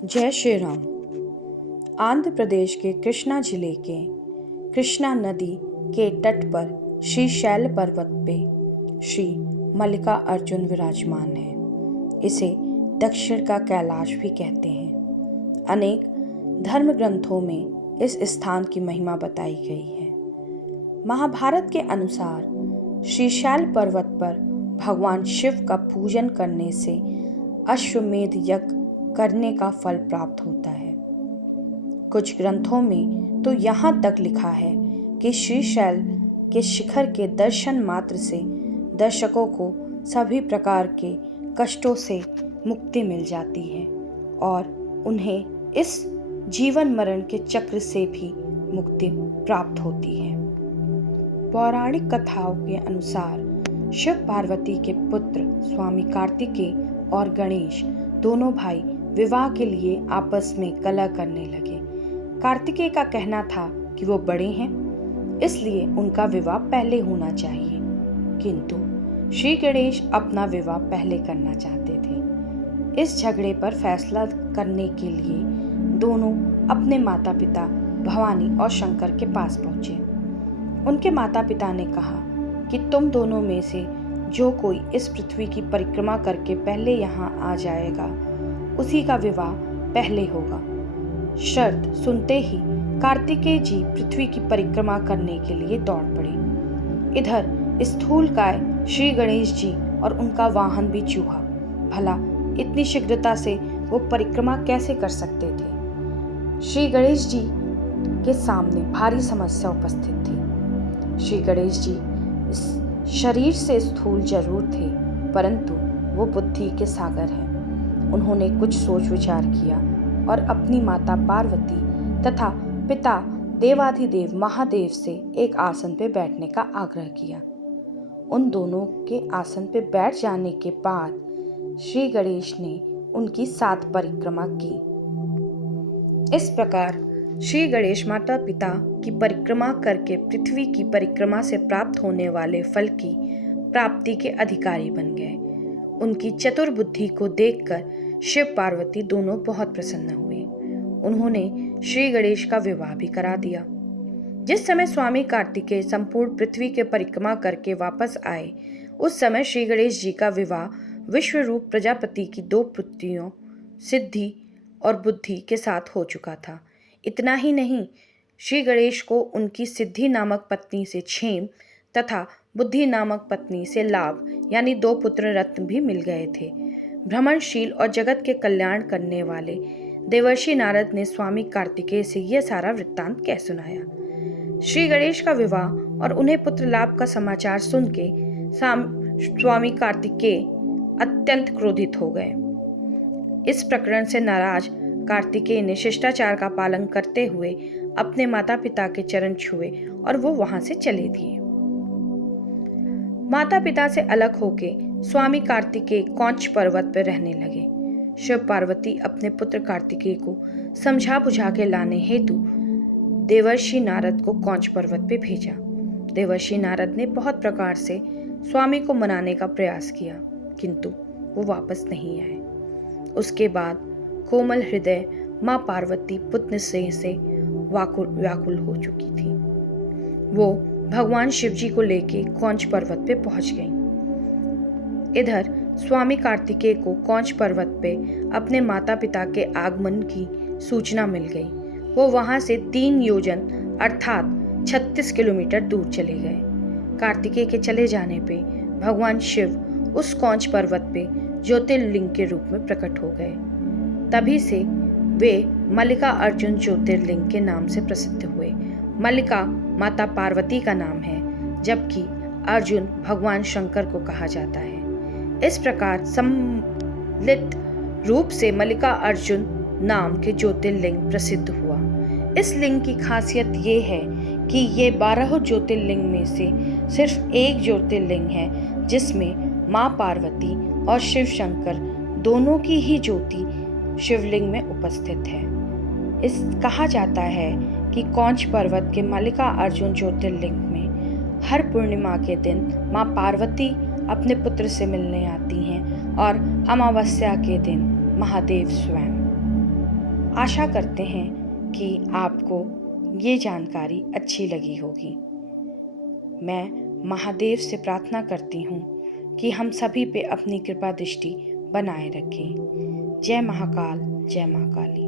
जय श्री राम। आंध्र प्रदेश के कृष्णा जिले के कृष्णा नदी के तट पर श्रीशैल पर्वत पे श्री मल्लिका अर्जुन विराजमान है। इसे दक्षिण का कैलाश भी कहते हैं। अनेक धर्म ग्रंथों में इस स्थान की महिमा बताई गई है। महाभारत के अनुसार श्रीशैल पर्वत पर भगवान शिव का पूजन करने से अश्वमेध यज्ञ करने का फल प्राप्त होता है। कुछ ग्रंथों में तो यहाँ तक लिखा है कि श्रीशैल के शिखर के दर्शन मात्र से दर्शकों को सभी प्रकार के कष्टों से मुक्ति मिल जाती है और उन्हें इस जीवन मरण के चक्र से भी मुक्ति प्राप्त होती है। पौराणिक कथाओं के अनुसार शिव पार्वती के पुत्र स्वामी कार्तिकेय और गणेश दोनों भाई विवाह के लिए आपस में कलह करने लगे। कार्तिकेय का कहना था कि वो बड़े हैं, इसलिए उनका विवाह पहले होना चाहिए, किंतु श्री गणेश अपना विवाह पहले करना चाहते थे। इस झगड़े पर फैसला करने के लिए दोनों अपने माता पिता भवानी और शंकर के पास पहुंचे। उनके माता पिता ने कहा कि तुम दोनों में से जो कोई इस पृथ्वी की परिक्रमा करके पहले यहाँ आ जाएगा उसी का विवाह पहले होगा। शर्त सुनते ही कार्तिकेय जी पृथ्वी की परिक्रमा करने के लिए दौड़ पड़े। इधर स्थूलकाय श्री गणेश जी और उनका वाहन भी चूहा। भला इतनी शीघ्रता से वो परिक्रमा कैसे कर सकते थे? श्री गणेश जी के सामने भारी समस्या उपस्थित थी। श्री गणेश जी शरीर से स्थूल जरूर थे, परंतु वो बुद्धि के सागर हैं। उन्होंने कुछ सोच विचार किया और अपनी माता पार्वती तथा पिता देवाधिदेव महादेव से एक आसन पर बैठने का आग्रह किया। उन दोनों के आसन पर बैठ जाने के बाद श्री गणेश ने उनकी 7 परिक्रमा की। इस प्रकार श्री गणेश माता पिता की परिक्रमा करके पृथ्वी की परिक्रमा से प्राप्त होने वाले फल की प्राप्ति के अधिकारी बन गए। उनकी चतुर बुद्धि को देखकर शिव पार्वती दोनों बहुत प्रसन्न हुए। उन्होंने श्री गणेश का विवाह भी करा दिया। जिस समय स्वामी कार्तिकेय संपूर्ण पृथ्वी के परिक्रमा करके वापस आए, उस समय श्री गणेश जी का विवाह विश्वरूप प्रजापति की 2 पुत्रियों सिद्धि और बुद्धि के साथ हो चुका था। इतना ही नहीं, श्री गणेश को उनकी सिद्धि नामक पत्नी से क्षेम तथा बुद्धि नामक पत्नी से लाभ यानी 2 पुत्र रत्न भी मिल गए थे। भ्रमणशील और जगत के कल्याण करने वाले देवर्षि नारद ने स्वामी कार्तिकेय से यह सारा वृत्तांत कह सुनाया। श्री गणेश का विवाह और उन्हें पुत्र लाभ का समाचार सुन के स्वामी कार्तिकेय अत्यंत क्रोधित हो गए। इस प्रकरण से नाराज कार्तिकेय ने शिष्टाचार का पालन करते हुए अपने माता पिता के चरण छुए और वो वहां से चले दिए। माता पिता से अलग होके स्वामी कार्तिकेय कौंच पर्वत पर रहने लगे। शिव पार्वती अपने पुत्र कार्तिकेय को समझा बुझा के लाने हेतु देवर्षि नारद को कौंच पर्वत पे भेजा। देवर्षि नारद ने बहुत प्रकार से स्वामी को मनाने का प्रयास किया, किंतु वो वापस नहीं आए। उसके बाद कोमल हृदय माँ पार्वती पुत्र से व्याकुल हो चुकी थी। वो भगवान शिव जी को लेके कौंच पर्वत पे पहुंच गईं। इधर स्वामी कार्तिकेय को कौंच पर्वत पे अपने माता पिता के आगमन की सूचना मिल गई। वो वहां से 3 योजन अर्थात 36 किलोमीटर दूर चले गए। कार्तिकेय के चले जाने पे भगवान शिव उस कौंच पर्वत पे ज्योतिर्लिंग के रूप में प्रकट हो गए। तभी से वे मल्लिका अर्जुन ज्योतिर्लिंग के नाम से प्रसिद्ध हुए। मल्लिका माता पार्वती का नाम है, जबकि अर्जुन भगवान शंकर को कहा जाता है। इस प्रकार सम्मिलित रूप से मल्लिका अर्जुन नाम के ज्योतिर्लिंग प्रसिद्ध हुआ। इस लिंग की खासियत ये है कि ये 12 ज्योतिर्लिंग में से सिर्फ एक ज्योतिर्लिंग है जिसमें माँ पार्वती और शिव शंकर दोनों की ही ज्योति शिवलिंग में उपस्थित है। इस कहा जाता है कि कौंच पर्वत के मल्लिका अर्जुन ज्योतिर्लिंग में हर पूर्णिमा के दिन माँ पार्वती अपने पुत्र से मिलने आती हैं और अमावस्या के दिन महादेव स्वयं। आशा करते हैं कि आपको ये जानकारी अच्छी लगी होगी। मैं महादेव से प्रार्थना करती हूँ कि हम सभी पे अपनी कृपा दृष्टि बनाए रखें। जय महाकाल, जय माँ काली।